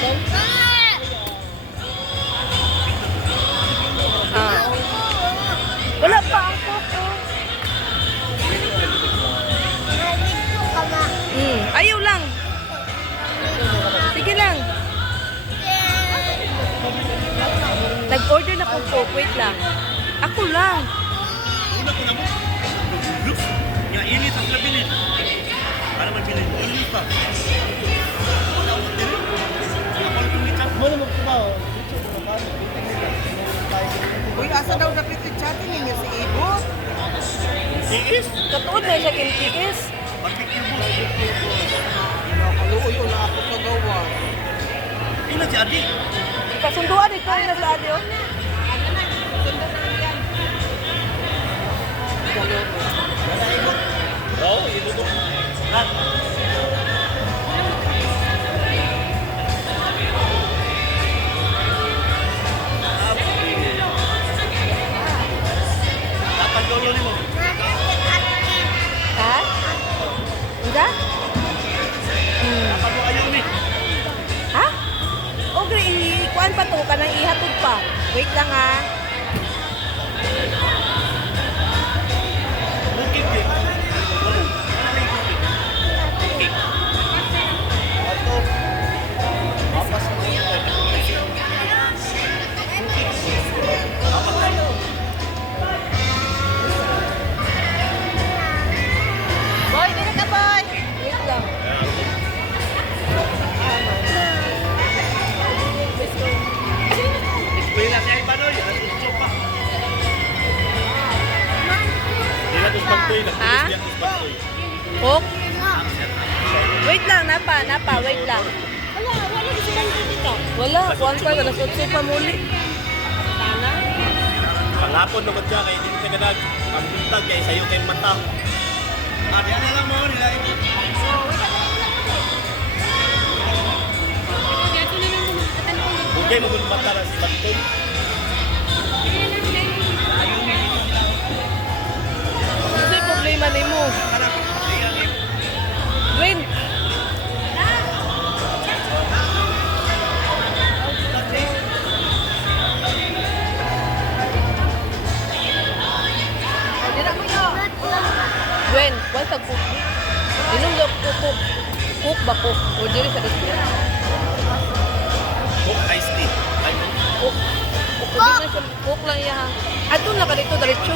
Ah. Wala pa ang koko. Ayaw lang. Sige lang. Nag-order na kong coke. Wait lang. Ako lang. Una ko na mo. Nga init ang labinin. Para mabilin. Init pa. Mana magtrabaho? Uy, asa daw dapat yung chatting ninyo si Ibo? Tiis? Katuod na siya kintiis. Barbecue mo. Nakaluoy na ako sa gawa. Ina si Adi. Kasunduan ito na sa adio. Oo, ito mo. Dapat lolo ni mo. Ha? Enggak? Dapat mo kayo ni. Ha? O, ikuan pa to, kanang ihatod pa. Wait lang ha. Bukid din. Wala. Wala na yung bukid. Bukid. Ato. Apas mo yung bukid. Apas tayo. Boy, dito ka boy. Wait lang. Eskwela si Ay Panoy. Alas 8 pa. Hindi na tos pagtoy. Ha? Nagpulis niya tos pagtoy. Coke? Wait lang, napa, wait lang. Wala, kuwan pa, wala sutso pa muli. Panghapon naman siya kay hindi ka nag pagpuntag kay sayo kay mata. Adi na lang mo nila. Bugay mo mata na si Banton. Kasi problema ni mo. Dwayne. Dwayne, wala sa cook. Inom daw cook. Cook ba cook? O diri sa restaurant. Coke iced tea. Ay, Cook. Cook lang siya. Cook lang iya. Adun na ka dito, diretso.